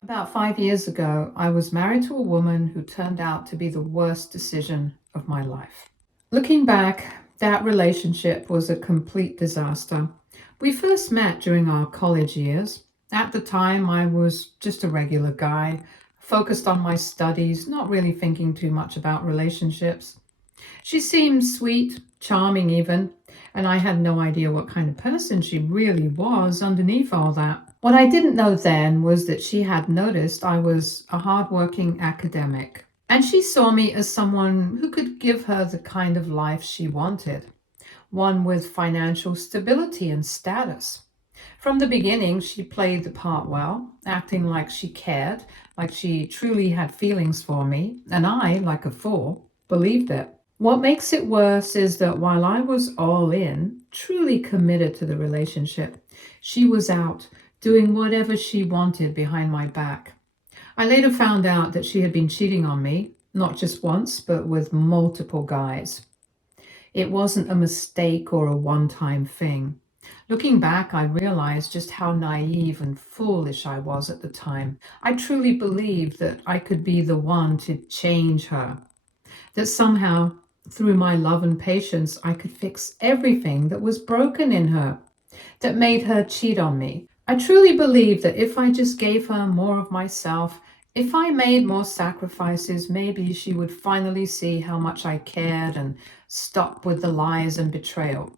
About 5 years ago, I was married to a woman who turned out to be the worst decision of my life. Looking back, that relationship was a complete disaster. We first met during our college years. At the time, I was just a regular guy, focused on my studies, not really thinking too much about relationships. She seemed sweet, charming even, and I had no idea what kind of person she really was underneath all that. What I didn't know then was that she had noticed I was a hardworking academic, and she saw me as someone who could give her the kind of life she wanted, one with financial stability and status. From the beginning, she played the part well, acting like she cared, like she truly had feelings for me, and I, like a fool, believed it. What makes it worse is that while I was all in, truly committed to the relationship, she was out doing whatever she wanted behind my back. I later found out that she had been cheating on me, not just once, but with multiple guys. It wasn't a mistake or a one-time thing. Looking back, I realized just how naive and foolish I was at the time. I truly believed that I could be the one to change her, that somehow, through my love and patience, I could fix everything that was broken in her, that made her cheat on me. I truly believe that if I just gave her more of myself, if I made more sacrifices, maybe she would finally see how much I cared and stop with the lies and betrayal.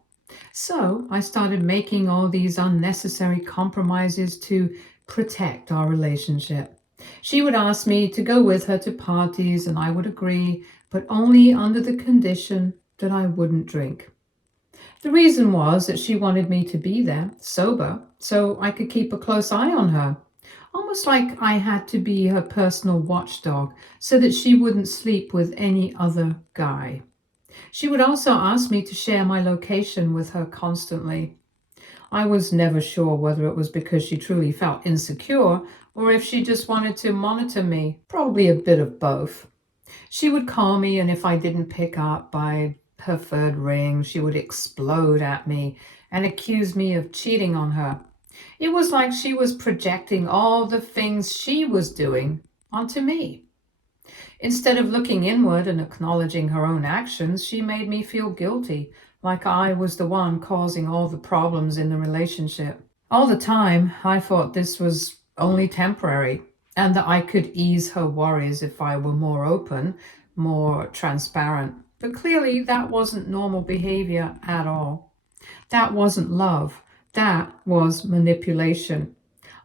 So I started making all these unnecessary compromises to protect our relationship. She would ask me to go with her to parties, and I would agree, but only under the condition that I wouldn't drink. The reason was that she wanted me to be there, sober, so I could keep a close eye on her, almost like I had to be her personal watchdog so that she wouldn't sleep with any other guy. She would also ask me to share my location with her constantly. I was never sure whether it was because she truly felt insecure or if she just wanted to monitor me, probably a bit of both. She would call me, and if I didn't pick up by her third ring, she would explode at me and accuse me of cheating on her. It was like she was projecting all the things she was doing onto me. Instead of looking inward and acknowledging her own actions, she made me feel guilty, like I was the one causing all the problems in the relationship. All the time, I thought this was only temporary and that I could ease her worries if I were more open, more transparent. But clearly, that wasn't normal behavior at all. That wasn't love. That was manipulation.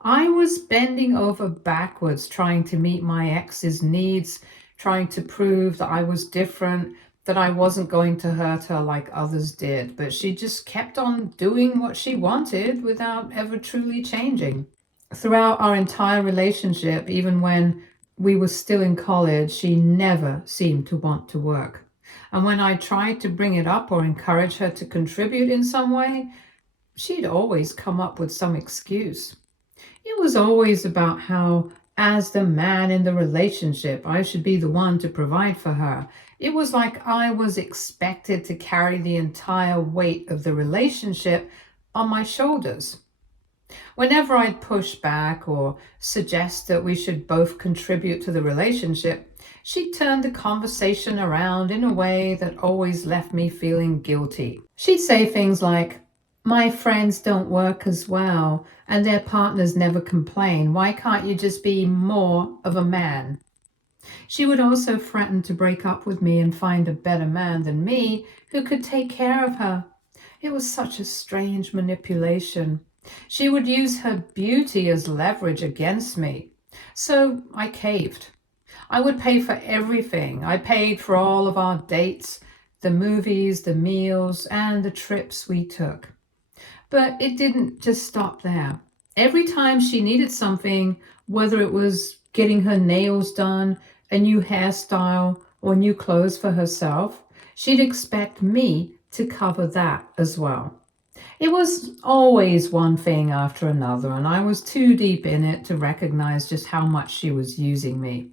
I was bending over backwards trying to meet my ex's needs, trying to prove that I was different, that I wasn't going to hurt her like others did. But she just kept on doing what she wanted without ever truly changing. Throughout our entire relationship, even when we were still in college, she never seemed to want to work. And when I tried to bring it up or encourage her to contribute in some way, she'd always come up with some excuse. It was always about how, as the man in the relationship, I should be the one to provide for her. It was like I was expected to carry the entire weight of the relationship on my shoulders. Whenever I'd push back or suggest that we should both contribute to the relationship, she turned the conversation around in a way that always left me feeling guilty. She'd say things like, "My friends don't work as well, and their partners never complain. Why can't you just be more of a man?" She would also threaten to break up with me and find a better man than me who could take care of her. It was such a strange manipulation. She would use her beauty as leverage against me. So I caved. I would pay for everything. I paid for all of our dates, the movies, the meals, and the trips we took. But it didn't just stop there. Every time she needed something, whether it was getting her nails done, a new hairstyle, or new clothes for herself, she'd expect me to cover that as well. It was always one thing after another, and I was too deep in it to recognize just how much she was using me.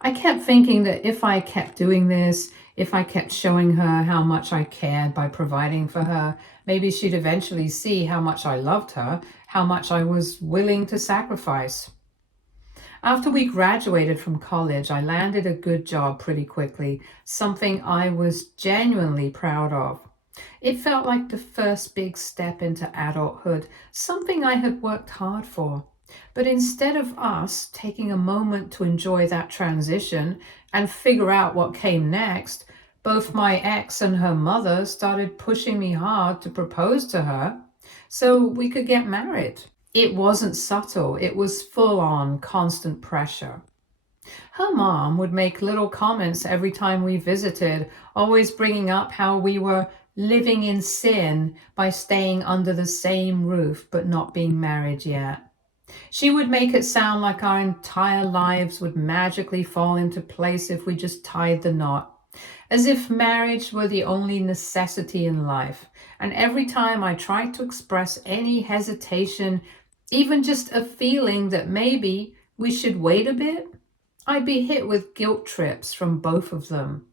I kept thinking that if I kept doing this, if I kept showing her how much I cared by providing for her, maybe she'd eventually see how much I loved her, how much I was willing to sacrifice. After we graduated from college, I landed a good job pretty quickly, something I was genuinely proud of. It felt like the first big step into adulthood, something I had worked hard for. But instead of us taking a moment to enjoy that transition and figure out what came next, both my ex and her mother started pushing me hard to propose to her so we could get married. It wasn't subtle, it was full on, constant pressure. Her mom would make little comments every time we visited, always bringing up how we were living in sin by staying under the same roof but not being married yet. She would make it sound like our entire lives would magically fall into place if we just tied the knot, as if marriage were the only necessity in life. And every time I tried to express any hesitation, even just a feeling that maybe we should wait a bit, I'd be hit with guilt trips from both of them.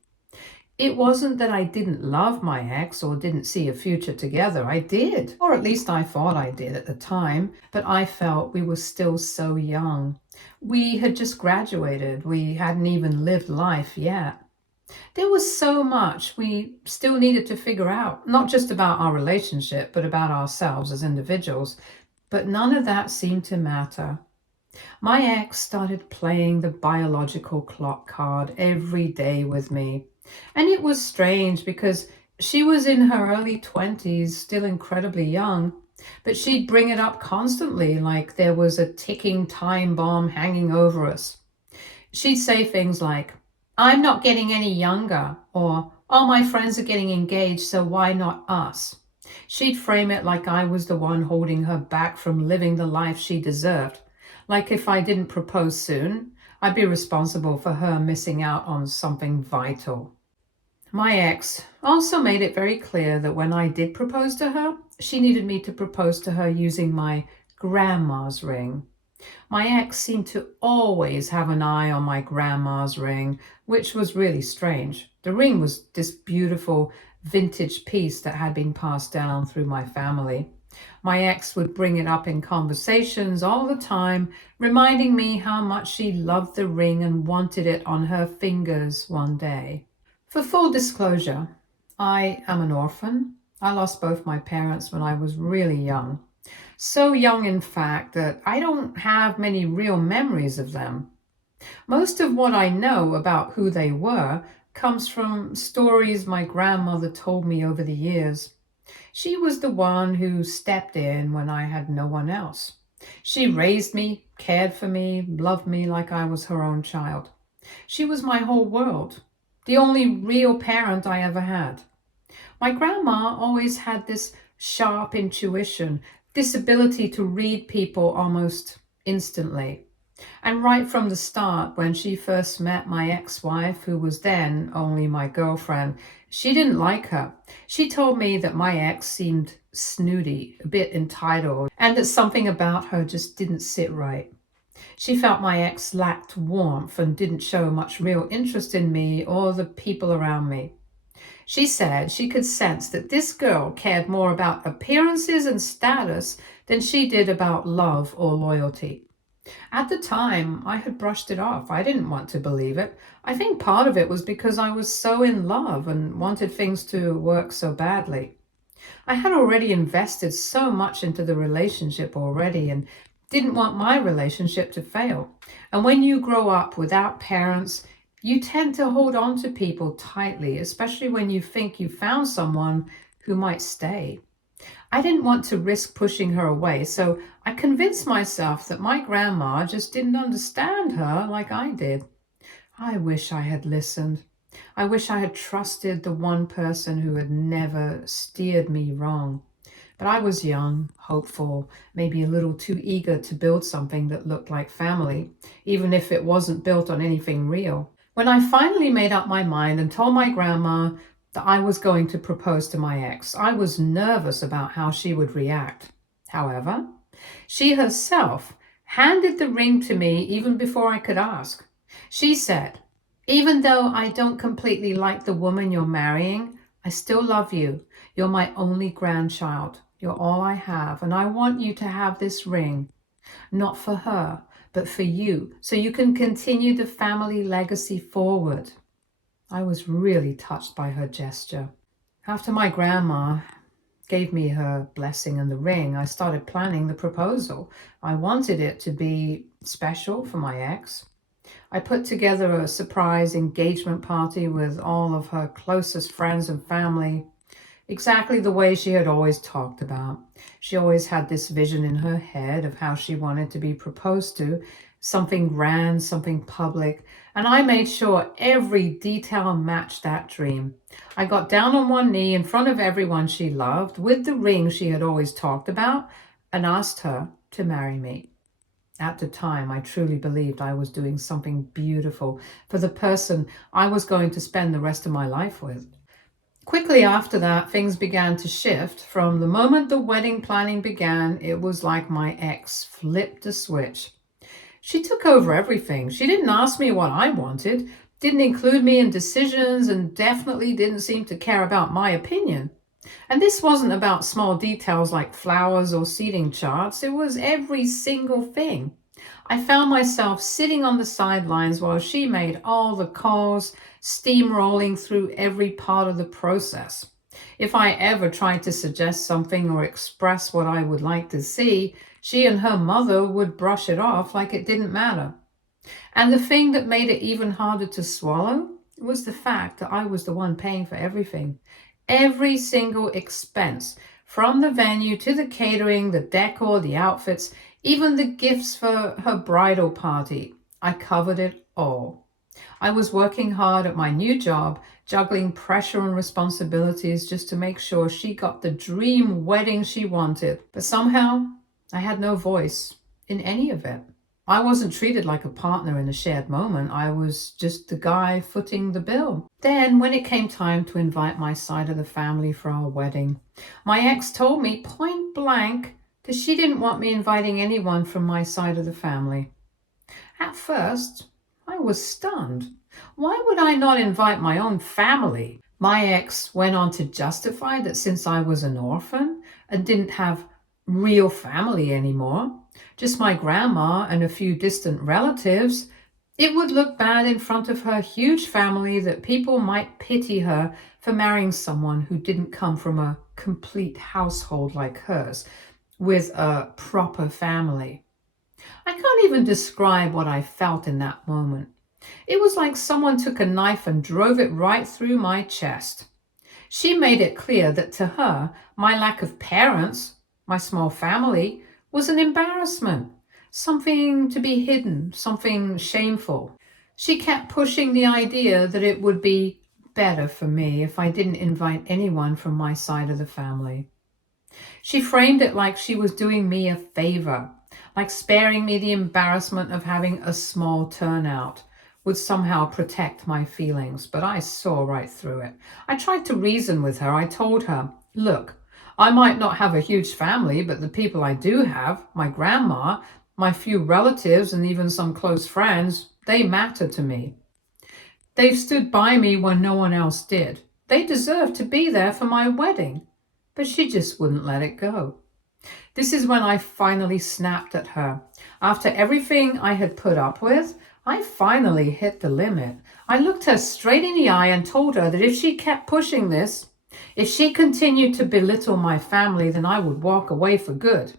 It wasn't that I didn't love my ex or didn't see a future together. I did, or at least I thought I did at the time, but I felt we were still so young. We had just graduated. We hadn't even lived life yet. There was so much we still needed to figure out, not just about our relationship, but about ourselves as individuals. But none of that seemed to matter. My ex started playing the biological clock card every day with me. And it was strange because she was in her early 20s, still incredibly young, but she'd bring it up constantly like there was a ticking time bomb hanging over us. She'd say things like, "I'm not getting any younger," or "all my friends are getting engaged, so why not us?" She'd frame it like I was the one holding her back from living the life she deserved. Like if I didn't propose soon, I'd be responsible for her missing out on something vital. My ex also made it very clear that when I did propose to her, she needed me to propose to her using my grandma's ring. My ex seemed to always have an eye on my grandma's ring, which was really strange. The ring was this beautiful vintage piece that had been passed down through my family. My ex would bring it up in conversations all the time, reminding me how much she loved the ring and wanted it on her fingers one day. For full disclosure, I am an orphan. I lost both my parents when I was really young. So young, in fact, that I don't have many real memories of them. Most of what I know about who they were comes from stories my grandmother told me over the years. She was the one who stepped in when I had no one else. She raised me, cared for me, loved me like I was her own child. She was my whole world, the only real parent I ever had. My grandma always had this sharp intuition, this ability to read people almost instantly. And right from the start, when she first met my ex-wife, who was then only my girlfriend, she didn't like her. She told me that my ex seemed snooty, a bit entitled, and that something about her just didn't sit right. She felt my ex lacked warmth and didn't show much real interest in me or the people around me. She said she could sense that this girl cared more about appearances and status than she did about love or loyalty. At the time, I had brushed it off. I didn't want to believe it. I think part of it was because I was so in love and wanted things to work so badly. I had already invested so much into the relationship already and didn't want my relationship to fail. And when you grow up without parents, you tend to hold on to people tightly, especially when you think you found someone who might stay. I didn't want to risk pushing her away, so I convinced myself that my grandma just didn't understand her like I did. I wish I had listened. I wish I had trusted the one person who had never steered me wrong. But I was young, hopeful, maybe a little too eager to build something that looked like family, even if it wasn't built on anything real. When I finally made up my mind and told my grandma that I was going to propose to my ex, I was nervous about how she would react. However, she herself handed the ring to me even before I could ask. She said, "Even though I don't completely like the woman you're marrying, I still love you. You're my only grandchild. You're all I have, and I want you to have this ring, not for her, but for you, so you can continue the family legacy forward. I was really touched by her gesture. After my grandma gave me her blessing and the ring, I started planning the proposal. I wanted it to be special for my ex. I put together a surprise engagement party with all of her closest friends and family, exactly the way she had always talked about. She always had this vision in her head of how she wanted to be proposed to, something grand, something public, and I made sure every detail matched that dream. I got down on one knee in front of everyone she loved with the ring she had always talked about and asked her to marry me. At the time, I truly believed I was doing something beautiful for the person I was going to spend the rest of my life with. Quickly after that, things began to shift. From the moment the wedding planning began, it was like my ex flipped a switch. She took over everything. She didn't ask me what I wanted, didn't include me in decisions, and definitely didn't seem to care about my opinion. And this wasn't about small details like flowers or seating charts. It was every single thing. I found myself sitting on the sidelines while she made all the calls, steamrolling through every part of the process. If I ever tried to suggest something or express what I would like to see, she and her mother would brush it off like it didn't matter. And the thing that made it even harder to swallow was the fact that I was the one paying for everything. Every single expense, from the venue to the catering, the decor, the outfits, even the gifts for her bridal party. I covered it all. I was working hard at my new job, juggling pressure and responsibilities just to make sure she got the dream wedding she wanted. But somehow, I had no voice in any of it. I wasn't treated like a partner in a shared moment. I was just the guy footing the bill. Then, when it came time to invite my side of the family for our wedding, my ex told me point blank that she didn't want me inviting anyone from my side of the family. At first, I was stunned. Why would I not invite my own family? My ex went on to justify that since I was an orphan and didn't have real family anymore, just my grandma and a few distant relatives, it would look bad in front of her huge family that people might pity her for marrying someone who didn't come from a complete household like hers, with a proper family. I can't even describe what I felt in that moment. It was like someone took a knife and drove it right through my chest. She made it clear that to her, my lack of parents, my small family, was an embarrassment, something to be hidden, something shameful. She kept pushing the idea that it would be better for me if I didn't invite anyone from my side of the family. She framed it like she was doing me a favor, like sparing me the embarrassment of having a small turnout would somehow protect my feelings, but I saw right through it. I tried to reason with her. I told her, look, I might not have a huge family, but the people I do have, my grandma, my few relatives, and even some close friends, they matter to me. They've stood by me when no one else did. They deserve to be there for my wedding. But she just wouldn't let it go. This is when I finally snapped at her. After everything I had put up with, I finally hit the limit. I looked her straight in the eye and told her that if she kept pushing this, if she continued to belittle my family, then I would walk away for good.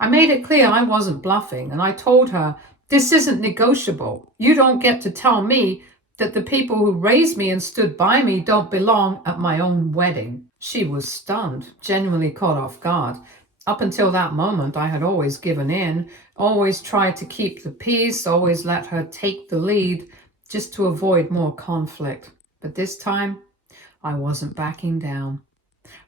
I made it clear I wasn't bluffing, and I told her, this isn't negotiable. You don't get to tell me that the people who raised me and stood by me don't belong at my own wedding. She was stunned, genuinely caught off guard. Up until that moment, I had always given in, always tried to keep the peace, always let her take the lead, just to avoid more conflict. But this time, I wasn't backing down.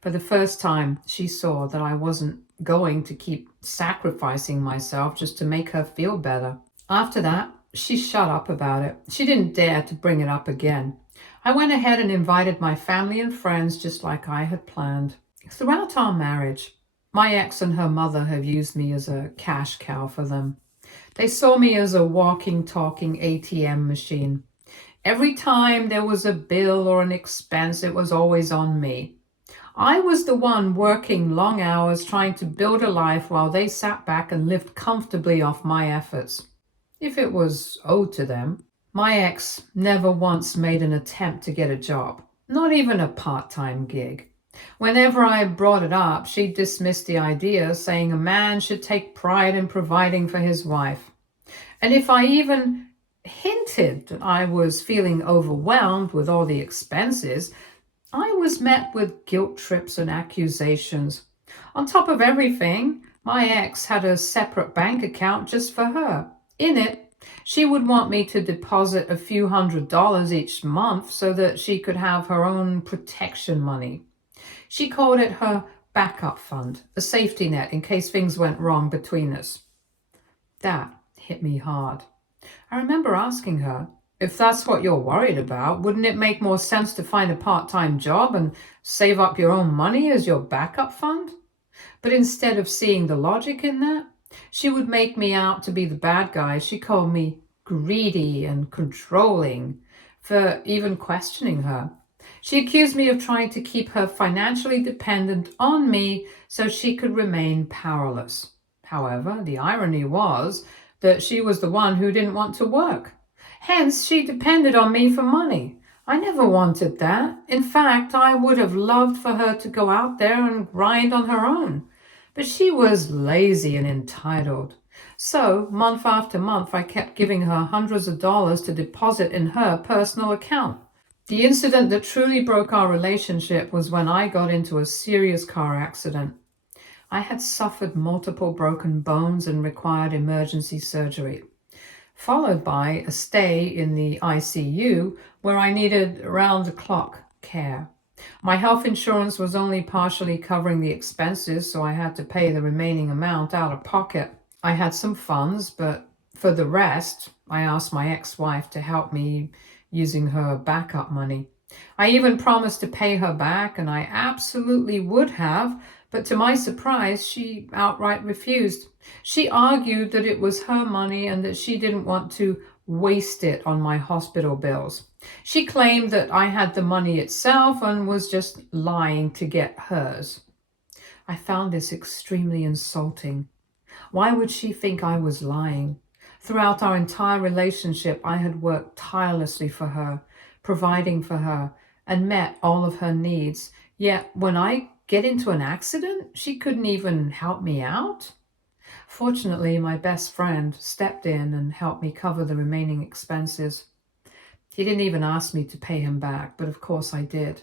For the first time, she saw that I wasn't going to keep sacrificing myself just to make her feel better. After that, she shut up about it. She didn't dare to bring it up again. I went ahead and invited my family and friends just like I had planned. Throughout our marriage, my ex and her mother have used me as a cash cow for them. They saw me as a walking, talking ATM machine. Every time there was a bill or an expense, it was always on me. I was the one working long hours trying to build a life while they sat back and lived comfortably off my efforts, if it was owed to them. My ex never once made an attempt to get a job, not even a part-time gig. Whenever I brought it up, she dismissed the idea, saying a man should take pride in providing for his wife. And if I even hinted that I was feeling overwhelmed with all the expenses, I was met with guilt trips and accusations. On top of everything, my ex had a separate bank account just for her. In it, she would want me to deposit a few $100s each month so that she could have her own protection money. She called it her backup fund, a safety net in case things went wrong between us. That hit me hard. I remember asking her, if that's what you're worried about, wouldn't it make more sense to find a part-time job and save up your own money as your backup fund? But instead of seeing the logic in that, she would make me out to be the bad guy. She called me greedy and controlling for even questioning her. She accused me of trying to keep her financially dependent on me so she could remain powerless. However, the irony was that she was the one who didn't want to work. Hence, she depended on me for money. I never wanted that. In fact, I would have loved for her to go out there and grind on her own. But she was lazy and entitled. So, month after month, I kept giving her hundreds of dollars to deposit in her personal account. The incident that truly broke our relationship was when I got into a serious car accident. I had suffered multiple broken bones and required emergency surgery, followed by a stay in the ICU where I needed round-the-clock care. My health insurance was only partially covering the expenses, so I had to pay the remaining amount out of pocket. I had some funds, but for the rest, I asked my ex-wife to help me using her backup money. I even promised to pay her back, and I absolutely would have, but to my surprise, she outright refused. She argued that it was her money and that she didn't want to waste it on my hospital bills. She claimed that I had the money itself and was just lying to get hers. I found this extremely insulting. Why would she think I was lying? Throughout our entire relationship, I had worked tirelessly for her, providing for her, and met all of her needs. Yet when I get into an accident, she couldn't even help me out? Fortunately, my best friend stepped in and helped me cover the remaining expenses. He didn't even ask me to pay him back, but of course I did.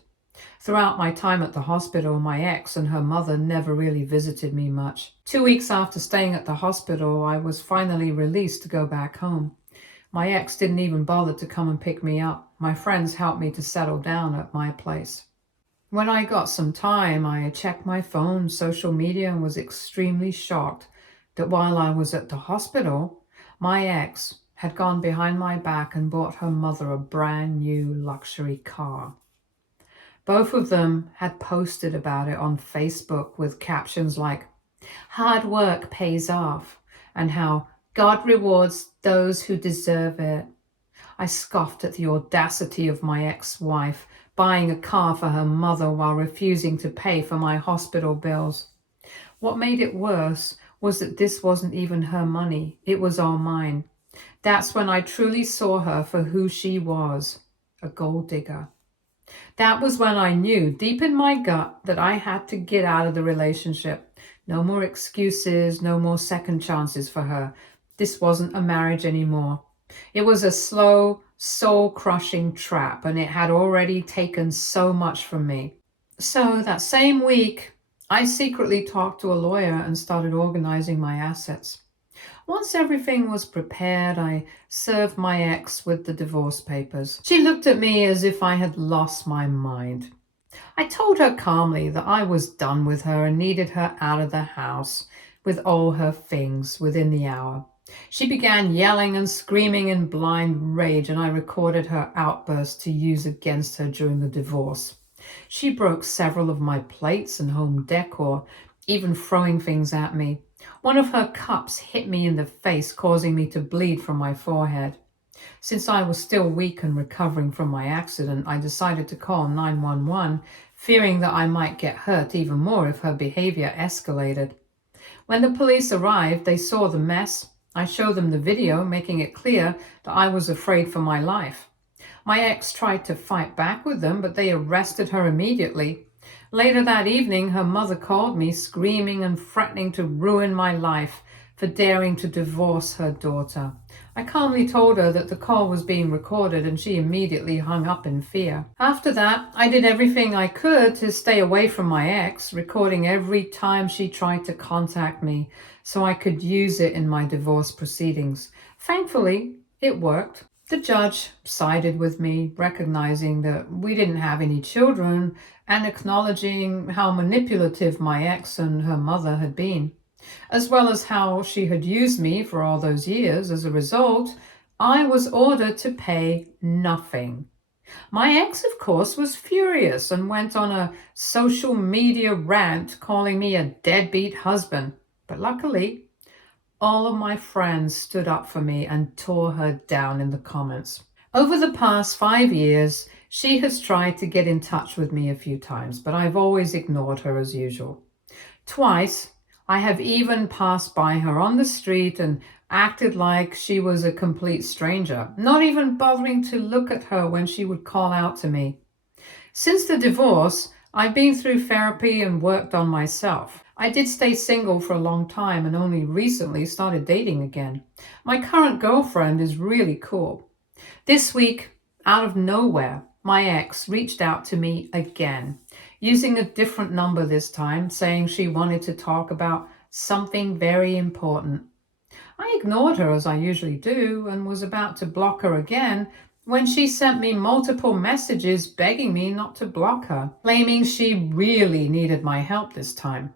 Throughout my time at the hospital, my ex and her mother never really visited me much. 2 weeks after staying at the hospital, I was finally released to go back home. My ex didn't even bother to come and pick me up. My friends helped me to settle down at my place. When I got some time, I checked my phone, social media, and was extremely shocked that while I was at the hospital, my ex had gone behind my back and bought her mother a brand new luxury car. Both of them had posted about it on Facebook with captions like, "Hard work pays off," and how God rewards those who deserve it. I scoffed at the audacity of my ex-wife buying a car for her mother while refusing to pay for my hospital bills. What made it worse was that this wasn't even her money. It was all mine. That's when I truly saw her for who she was, a gold digger. That was when I knew deep in my gut that I had to get out of the relationship. No more excuses, no more second chances for her. This wasn't a marriage anymore. It was a slow, soul-crushing trap, and it had already taken so much from me. So that same week, I secretly talked to a lawyer and started organizing my assets. Once everything was prepared, I served my ex with the divorce papers. She looked at me as if I had lost my mind. I told her calmly that I was done with her and needed her out of the house with all her things within the hour. She began yelling and screaming in blind rage, and I recorded her outburst to use against her during the divorce. She broke several of my plates and home decor, even throwing things at me. One of her cups hit me in the face, causing me to bleed from my forehead. Since I was still weak and recovering from my accident, I decided to call 911, fearing that I might get hurt even more if her behavior escalated. When the police arrived, they saw the mess. I showed them the video, making it clear that I was afraid for my life. My ex tried to fight back with them, but they arrested her immediately. Later that evening, her mother called me, screaming and threatening to ruin my life for daring to divorce her daughter. I calmly told her that the call was being recorded, and she immediately hung up in fear. After that, I did everything I could to stay away from my ex, recording every time she tried to contact me so I could use it in my divorce proceedings. Thankfully, it worked. The judge sided with me, recognizing that we didn't have any children and acknowledging how manipulative my ex and her mother had been, as well as how she had used me for all those years. As a result, I was ordered to pay nothing. My ex, of course, was furious and went on a social media rant calling me a deadbeat husband. But luckily, all of my friends stood up for me and tore her down in the comments. Over the past 5 years, she has tried to get in touch with me a few times, but I've always ignored her as usual. Twice, I have even passed by her on the street and acted like she was a complete stranger, not even bothering to look at her when she would call out to me. Since the divorce, I've been through therapy and worked on myself. I did stay single for a long time and only recently started dating again. My current girlfriend is really cool. This week, out of nowhere, my ex reached out to me again, using a different number this time, saying she wanted to talk about something very important. I ignored her as I usually do and was about to block her again when she sent me multiple messages begging me not to block her, claiming she really needed my help this time.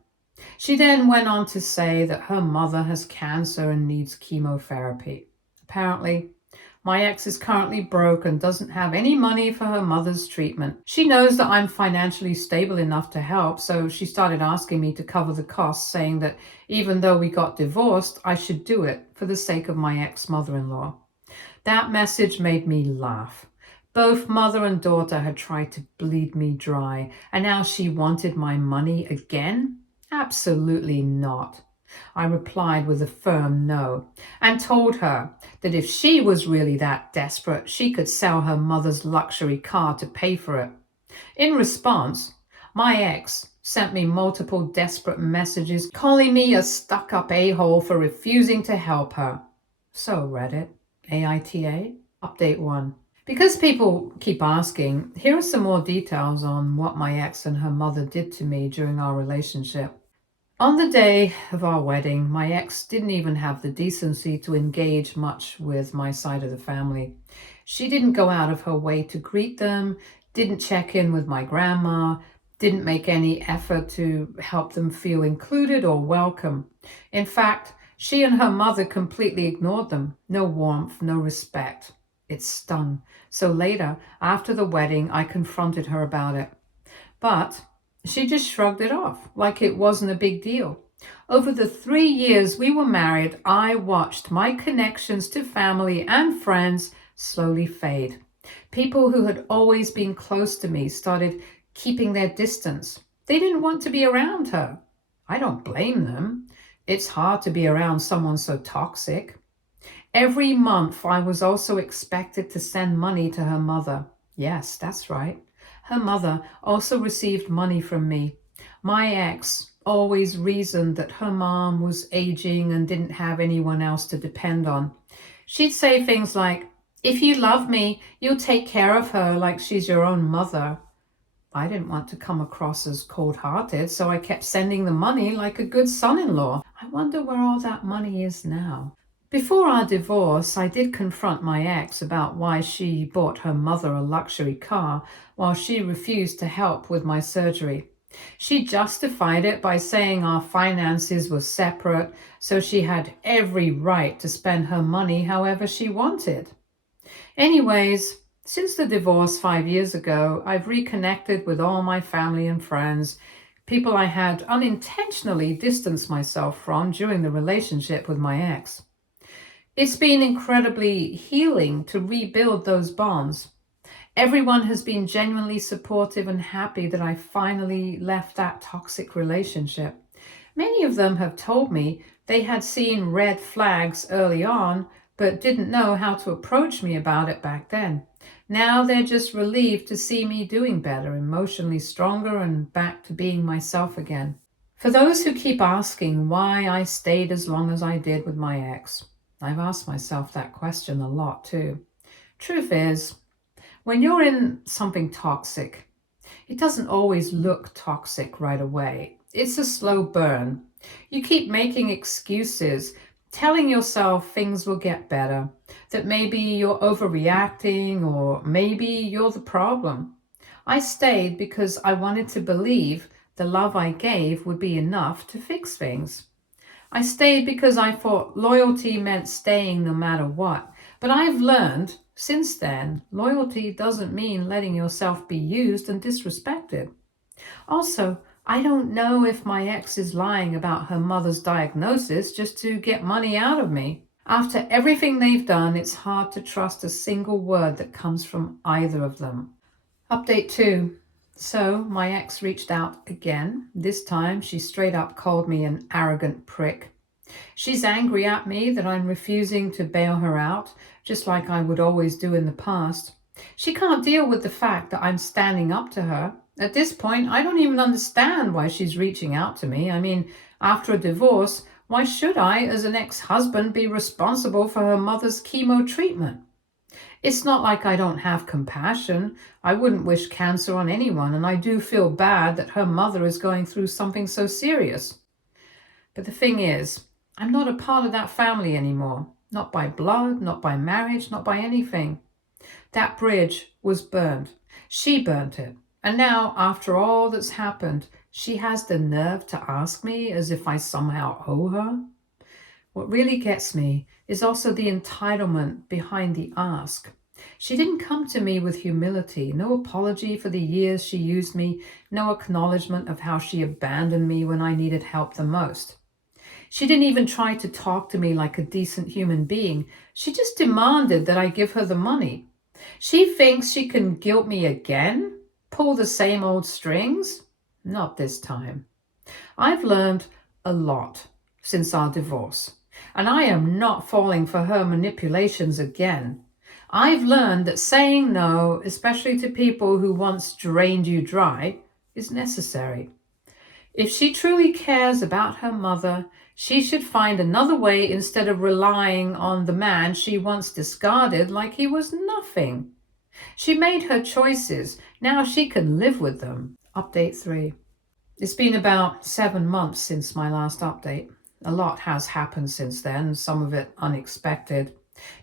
She then went on to say that her mother has cancer and needs chemotherapy. Apparently, my ex is currently broke and doesn't have any money for her mother's treatment. She knows that I'm financially stable enough to help, so she started asking me to cover the costs, saying that even though we got divorced, I should do it for the sake of my ex-mother-in-law. That message made me laugh. Both mother and daughter had tried to bleed me dry, and now she wanted my money again? Absolutely not. I replied with a firm no, and told her that if she was really that desperate, she could sell her mother's luxury car to pay for it. In response, my ex sent me multiple desperate messages calling me a stuck-up a-hole for refusing to help her. So Reddit, AITA, Update 1. Because people keep asking, here are some more details on what my ex and her mother did to me during our relationship. On the day of our wedding, my ex didn't even have the decency to engage much with my side of the family. She didn't go out of her way to greet them, didn't check in with my grandma, didn't make any effort to help them feel included or welcome. In fact, she and her mother completely ignored them. No warmth, no respect. It stung. So later, after the wedding, I confronted her about it. But she just shrugged it off, like it wasn't a big deal. Over the 3 years we were married, I watched my connections to family and friends slowly fade. People who had always been close to me started keeping their distance. They didn't want to be around her. I don't blame them. It's hard to be around someone so toxic. Every month, I was also expected to send money to her mother. Yes, that's right. Her mother also received money from me. My ex always reasoned that her mom was aging and didn't have anyone else to depend on. She'd say things like, "If you love me, you'll take care of her like she's your own mother." I didn't want to come across as cold-hearted, so I kept sending the money like a good son-in-law. I wonder where all that money is now. Before our divorce, I did confront my ex about why she bought her mother a luxury car while she refused to help with my surgery. She justified it by saying our finances were separate, so she had every right to spend her money however she wanted. Anyways, since the divorce 5 years ago, I've reconnected with all my family and friends, people I had unintentionally distanced myself from during the relationship with my ex. It's been incredibly healing to rebuild those bonds. Everyone has been genuinely supportive and happy that I finally left that toxic relationship. Many of them have told me they had seen red flags early on, but didn't know how to approach me about it back then. Now they're just relieved to see me doing better, emotionally stronger, and back to being myself again. For those who keep asking why I stayed as long as I did with my ex, I've asked myself that question a lot too. Truth is, when you're in something toxic, it doesn't always look toxic right away. It's a slow burn. You keep making excuses, telling yourself things will get better, that maybe you're overreacting or maybe you're the problem. I stayed because I wanted to believe the love I gave would be enough to fix things. I stayed because I thought loyalty meant staying no matter what. But I've learned since then, loyalty doesn't mean letting yourself be used and disrespected. Also, I don't know if my ex is lying about her mother's diagnosis just to get money out of me. After everything they've done, it's hard to trust a single word that comes from either of them. Update 2. So, my ex reached out again. This time, she straight up called me an arrogant prick. She's angry at me that I'm refusing to bail her out, just like I would always do in the past. She can't deal with the fact that I'm standing up to her. At this point, I don't even understand why she's reaching out to me. I mean, after a divorce, why should I, as an ex-husband, be responsible for her mother's chemo treatment? It's not like I don't have compassion. I wouldn't wish cancer on anyone, and I do feel bad that her mother is going through something so serious. But the thing is, I'm not a part of that family anymore. Not by blood, not by marriage, not by anything. That bridge was burned. She burnt it. And now, after all that's happened, she has the nerve to ask me as if I somehow owe her. What really gets me is also the entitlement behind the ask. She didn't come to me with humility, no apology for the years she used me, no acknowledgement of how she abandoned me when I needed help the most. She didn't even try to talk to me like a decent human being. She just demanded that I give her the money. She thinks she can guilt me again? Pull the same old strings? Not this time. I've learned a lot since our divorce, and I am not falling for her manipulations again. I've learned that saying no, especially to people who once drained you dry, is necessary. If she truly cares about her mother, she should find another way instead of relying on the man she once discarded like he was nothing. She made her choices. Now she can live with them. Update 3. It's been about 7 months since my last update. A lot has happened since then, some of it unexpected.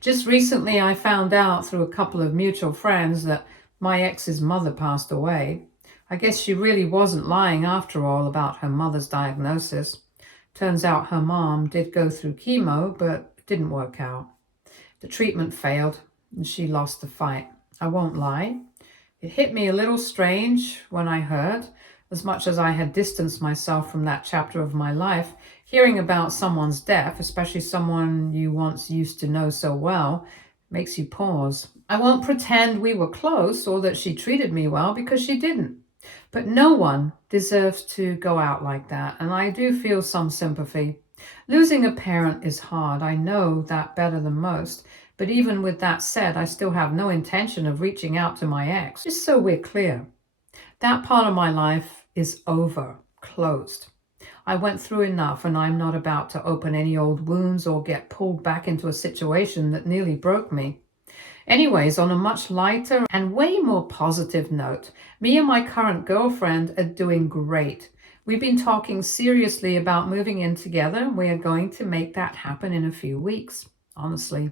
Just recently I found out through a couple of mutual friends that my ex's mother passed away. I guess she really wasn't lying after all about her mother's diagnosis. Turns out her mom did go through chemo, but it didn't work out. The treatment failed, and she lost the fight. I won't lie. It hit me a little strange when I heard, as much as I had distanced myself from that chapter of my life, hearing about someone's death, especially someone you once used to know so well, makes you pause. I won't pretend we were close or that she treated me well, because she didn't. But no one deserves to go out like that, and I do feel some sympathy. Losing a parent is hard. I know that better than most. But even with that said, I still have no intention of reaching out to my ex, just so we're clear. That part of my life is over, closed. I went through enough, and I'm not about to open any old wounds or get pulled back into a situation that nearly broke me. Anyways, on a much lighter and way more positive note, me and my current girlfriend are doing great. We've been talking seriously about moving in together. We are going to make that happen in a few weeks, honestly.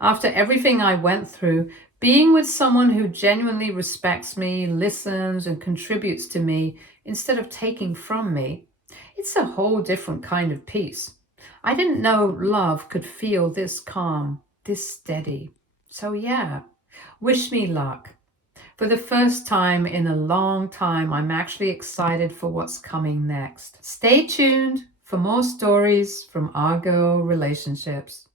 After everything I went through, being with someone who genuinely respects me, listens, and contributes to me instead of taking from me, it's a whole different kind of peace. I didn't know love could feel this calm, this steady. So yeah, wish me luck. For the first time in a long time, I'm actually excited for what's coming next. Stay tuned for more stories from our girl relationships.